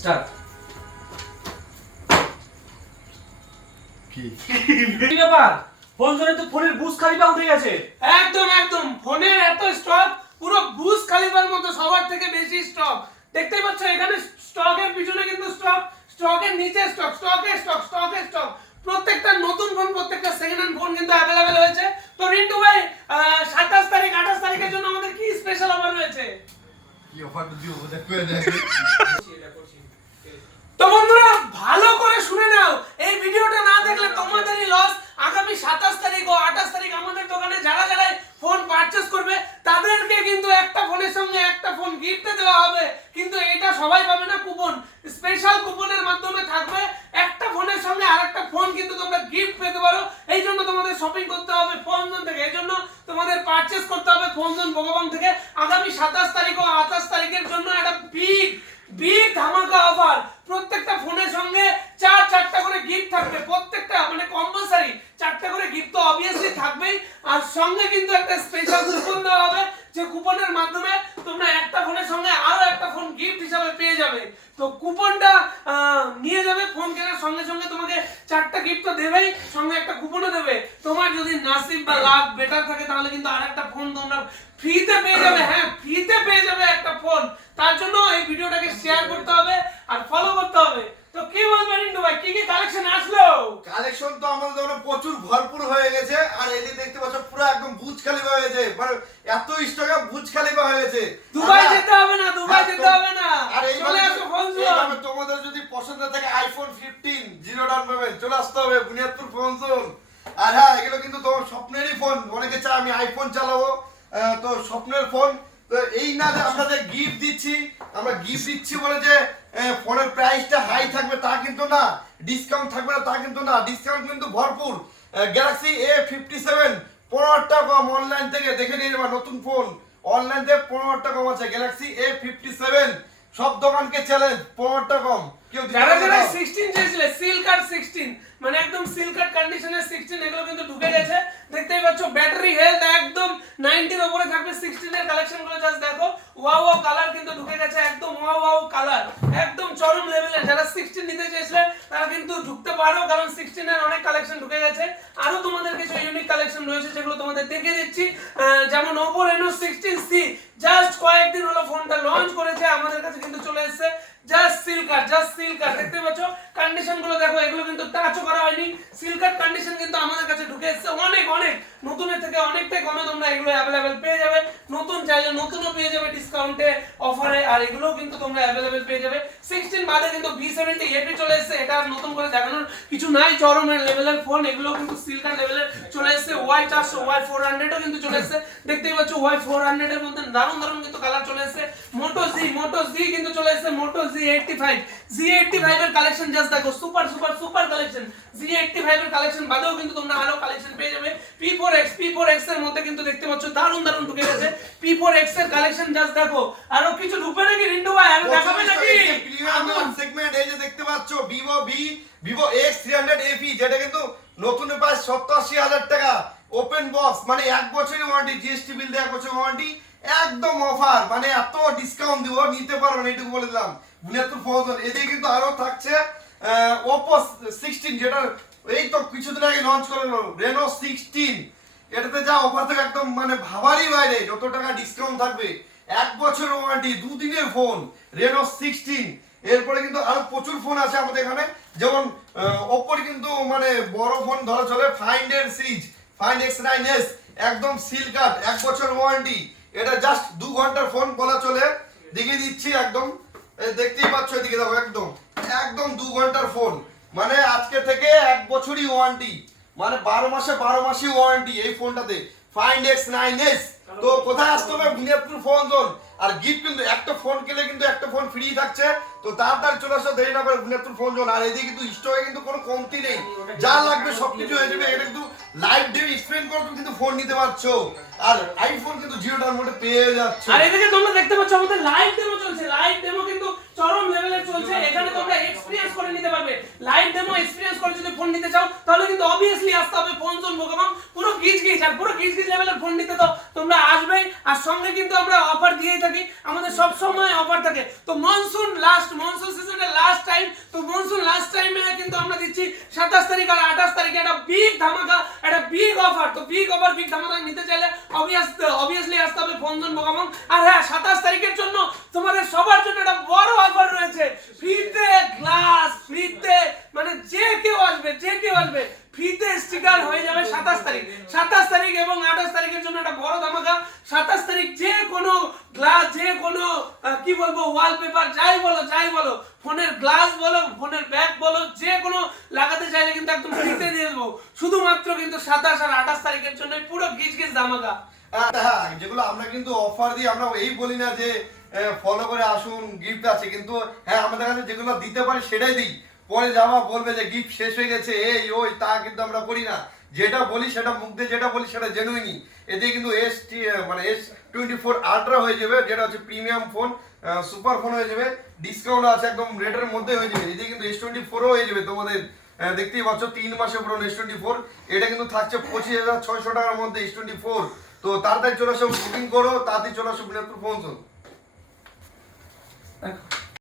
Start. কি ব্যাপার? Phone জোনে তো ফোনের বুস খালিফা উঠে গেছে। একদম একদম ফোনের এত স্টক, পুরো বুর্জ খলিফার মতো সবার থেকে বেশি স্টক। দেখতেই পাচ্ছ এখানে স্টকের পিছনে কিন্তু স্টক, স্টকের নিচে স্টক, স্টকের স্টক, স্টকের স্টক। প্রত্যেকটা নতুন ফোন, প্রত্যেকটা সেকেন্ড হ্যান্ড ফোন কিন্তু अवेलेबल হয়েছে। তো রিন্টু ভাই 27 তারিখ 28 তারিখের জন্য আমাদের কি স্পেশাল অফার রয়েছে? কি অফার দিও ওটা করে দেখো। তো বন্ধুরা ভালো করে শুনে নাও, এই ভিডিওটা না দেখলে তোমাদেরই লস। আগামী 27 তারিখ ও 28 তারিখ আমাদের দোকানে যারা যারা ফোন পারচেজ করবে তাদেরকে কিন্তু একটা ফোনের সঙ্গে একটা ফোন গিফটে দেওয়া হবে। কিন্তু এটা সবাই পাবে না, কুপন, স্পেশাল কুপনের মাধ্যমে থাকবে। একটা ফোনের সঙ্গে আরেকটা ফোন কিন্তু তোমরা গিফট পেতে পারো। এই জন্য তোমাদের শপিং করতে হবে ফোনজন থেকে, এই জন্য তোমাদের পারচেজ করতে হবে ফোনজন ভগবান থেকে। আগামী 27 তারিখ ও 28 তারিখের জন্য একটা বিগ ধামাকা অফার। প্রত্যেকটা ফোনের সঙ্গে চারটা করে গিফট থাকবে, প্রত্যেকটা মানে কম্পালসারি 4টা করে গিফট তো অবভিয়াসলি থাকবেই। আর সঙ্গে কিন্তু একটা স্পেশাল কুপন দেওয়া হবে, যে কুপনের মাধ্যমে তোমরা একটা ফোনের সঙ্গে আরো একটা ফোন গিফট হিসাবে পেয়ে যাবে। তো কুপনটা নিয়ে যাবে, ফোন কেনার সঙ্গে সঙ্গে তোমাকে 4টা গিফট তো দেবেই, সঙ্গে একটা কুপনও দেবে। তোমার যদি নাসিব বা লাক বেটার থাকে তাহলে কিন্তু আরেকটা ফোন তোমরা ফ্রিতে পেয়ে যাবে। হ্যাঁ, ফ্রিতে পেয়ে যাবে একটা ফোন। তার জন্য এই ভিডিওটাকে শেয়ার করতে হবে আর ফলো করতে হবে। তো কি বলবেন রিন্টু ভাই, কি কি কালেকশন আসলো? কালেকশন তো আমাদের দোকানে প্রচুর ভরপুর হয়ে গেছে। আর এই যে দেখতে পাচ্ছ পুরো একদম বুর্জ খলিফা হয়ে গেছে, মানে এত স্টকে বুর্জ খলিফা হয়ে গেছে। দুবাই যেতে হবে না, দুবাই যেতে হবে না, আর চলে আসো ফোনজন। এইভাবে তোমাদের যদি পছন্দ থাকে আইফোন 15 জিরো ডাউন পেমেন্ট চলে আসতে হবে বুনিয়াদপুর ফোনজন। আর হ্যাঁ, এগুলো কিন্তু তোমার স্বপ্নেরই ফোন। অনেকে চায় আমি আইফোন চালাবো, তো স্বপ্নের ফোন। তো এই না যে আমরা যে গিফট দিচ্ছি, আমরা গিফট দিচ্ছি বলে যে ফোনের প্রাইসটা হাই থাকবে তা কিন্তু না, ডিসকাউন্ট থাকবে না তা কিন্তু না, ডিসকাউন্ট কিন্তু ভরপুর। গ্যালাক্সি A57 15,000 কম অনলাইন থেকে দেখে নিয়ে যাবা। নতুন ফোন অনলাইন থেকে 15,000 কম আছে। গ্যালাক্সি A57 সব দোকানকে চ্যালেঞ্জ, 15,000 কম। কেউ যারা যারা 16 চেয়েছিলে, সিল কার্ড 16 মানে একদম সিল কার্ড কন্ডিশনের 16, এগুলো কিন্তু ঢুকে গেছে। দেখতেই পাচ্ছ ব্যাটারি হেলথ একদম 90 এর উপরে থাকবে। 16 এর কালেকশন গুলো জাস্ট দেখো, ওয়াও ওয়াও কালার কিন্তু ঢুকে গেছে, একদম ওয়াও ওয়াও কালার, একদম চরম লেভেলের। যারা 16 নিতে চেয়েছিলে তারা কিন্তু ঢুকতে পারো, কারণ 16 এর অনেক কালেকশন ঢুকে গেছে। আরো তোমাদের কিছু ইউনিক কালেকশন রয়েছে যেগুলো তোমাদের দেখিয়ে দিচ্ছি। যেমন Oppo Reno 16C জাস্ট কয়েকদিন হলো ফোনটা লঞ্চ করেছে, আমাদের কাছে কিন্তু চলে এসেছে। জাস্ট সিল কার্ড দেখতে পাচ্ছ, কন্ডিশন গুলো দেখো, এগুলো কিন্তু টাচও করা হয়নি। সিল কার্ড কন্ডিশন কিন্তু আমাদের কাছে ঢুকে এসেছে। অনেক নতুনের থেকে অনেকটাই কমে তোমরা এগুলো अवेलेबल পেয়ে যাবে। নতুন চাইলে নতুনও পেয়ে যাবে ডিসকাউন্টে, অফারে। আর এগুলোও কিন্তু তোমরা अवेलेबल পেয়ে যাবে। 16 বাদে কিন্তু B70 AP চলে এসেছে, এটা আর নতুন করে দেখানোর কিছু নাই। চরমের লেভেলের ফোন, এগুলো কিন্তু সিল কার্ড লেভেলের চলে এসেছে। Y400 Y400 ও কিন্তু চলে এসেছে। দেখতেই পাচ্ছ Y400 এর মধ্যে দারুণ কিন্তু কালার চলে এসেছে। Moto Z কিন্তু চলে এসেছে। Moto Z85 এর কালেকশন জাস্ট দেখো, সুপার কালেকশন। Z85 এর কালেকশন বাদেও কিন্তু তোমরা আরো কালেকশন পেয়ে যাবে। P4X এর মধ্যে কিন্তু দেখতে পাচ্ছ দারুণ ঢুকে গেছে। P4X এর কালেকশন জাস্ট দেখো। আরো কিছু ঢুকবে নাকি রিন্টু ভাই? আরো দেখাবে নাকি? প্রিমিয়াম সেগমেন্ট এই যে দেখতে পাচ্ছ Vivo X300 FE, যেটা কিন্তু নতুন প্রাইস 70-80 টাকা। ওপেন বক্স মানে 1 বছরের ওয়ারেন্টি, জিএসটি বিল দিয়ে 1 বছরের ওয়ারেন্টি, একদম অফার। মানে এত ডিসকাউন্ট দিব, নিতে পারবেন, এইটুকু বলে দিলাম। বুনিয়াদপুর ফোনজন। এদিকে কিন্তু আরো থাকছে Oppo 16, যেটা এই তো কিছুদিন আগে লঞ্চ করলো, Reno 16। এটাতে যা অফার থাকে একদম মানে ভাবারই বাইরে, যত টাকা ডিসকাউন্ট থাকবে। 1 বছরের ওয়ারেন্টি, 2 দিনের ফোন, Reno 16। এরপরে কিন্তু আরো প্রচুর ফোন আছে আমাদের এখানে, যেমন Oppo কিন্তু মানে বড় ফোন ধরা চলে, Find এর সিরিজ, Find X9s একদম সিল কাট, 1 বছর ওয়ারেন্টি। এটা জাস্ট 2 ঘন্টার ফোন বলা চলে। দেখিয়ে দিচ্ছি একদম, দেখতেই পাচ্ছ, এদিকে দেখো, একদম 2 ঘন্টার ফোন। মানে আজকে থেকে 1 বছরই ওয়ারেন্টি, মানে 12 মাসই ওয়ারেন্টি এই ফোনটাতে, Find X9s। তো কোথায় আসতে হবে? বুনিয়াদপুর ফোনজন। আর গিফট কিন্তু একটা ফোন কিনলে কিন্তু একটা ফোন ফ্রি থাকছে। তো তাড়াতাড়ি চলে আসো, দেরি না করে বুনিয়াদপুর ফোনজন। আর এদিকে কিন্তু স্টকে কিন্তু কোনো কমতি নেই, যা লাগবে সবকিছু হয়ে যাবে। এটা কিন্তু লাইভ ডেমো এক্সপ্লেইন করে তুমি কিন্তু ফোন নিতে পারছো। আর আইফোন কিন্তু জিরো ডাউন মোডে পেয়ে যাচ্ছ। আর এদিকে তোমরা দেখতে পাচ্ছ আমাদের লাইভ ডেমো চলছে, লাইভ ডেমো কিন্তু চরম লেভেলের চলছে। এখানে তোমরা এক্সপেরিয়েন্স করে নিতে পারবে। লাইভ ডেমো এক্সপেরিয়েন্স করে যদি ফোন নিতে চাও তাহলে কিন্তু অবভিয়াসলি আসতে হবে ফোনজন ভগবান। পুরো গিজ আর পুরো গিজ লেভেলের ফোন নিতে তো তোমরা আসবেই। আর সঙ্গে কিন্তু আমরা অফার দিয়েই থাকি, আমাদের সব সময় অফার থাকে। তো মনসুন সিজনের তারিখ আর 28 তারিখে একটা বিগ ধামাকা, একটা বিগ অফার। তো বিগ অফার, বিগ ধামাকা নিতে চাইলে অবভিয়াসলি আসতে হবে ফোনজন মোকামন। আর হ্যাঁ, 27 তারিখের জন্য তোমাদের সবার জন্য একটা বড় অফার রয়েছে, ফ্রিতে গ্লাস, ফ্রিতে মানে যে কেউ আসবে ফ্রিতে স্টিকার হয়ে যাবে 27 তারিখ এবং 28 তারিখের জন্য একটা বড় ধামাকা। 27 তারিখ যে কোনো গ্লাস, যে কোনো কি বলবো ওয়ালপেপার, যাই বলো, ফোনের গ্লাস বলো, ফোনের ব্যাগ বলো, যে কোনো লাগাতে চাইলে কিন্তু একদম ফ্রিতে দিয়ে দেবো, শুধুমাত্র কিন্তু 27 আর 28 তারিখের জন্য পুরো গিজ ধামাকা। হ্যাঁ, যেগুলো আমরা কিন্তু অফার দিই, আমরা এই বলি না যে ফলো করে আসুন গিফট আছে, কিন্তু হ্যাঁ আমাদের কাছে যেগুলো দিতে পারি সেটাই দিই। পরে যাওয়া বলবে যে গিফট শেষ হয়ে গেছে এই ওই, তা কিন্তু আমরা করি না। যেটা বলি সেটা মুখ দিয়ে যেটা বলি সেটা জেনুইনই। এতে কিন্তু S24 আল্ট্রা হয়ে যাবে, যেটা হচ্ছে প্রিমিয়াম ফোন, সুপার ফোন হয়ে যাবে, ডিসকাউন্ট আছে একদম রেটের মধ্যে হয়ে যাবে। এতে কিন্তু S24 হয়ে যাবে তোমাদের, দেখতেই পাচ্ছ 3 মাসে পুরো S24। এটা কিন্তু থাকছে 25,600 টাকার মধ্যে S24। তো তাড়াতাড়ি চলে আসো, বুকিং করো, তাড়াতাড়ি চলে আসো বিনাপুর ফোন।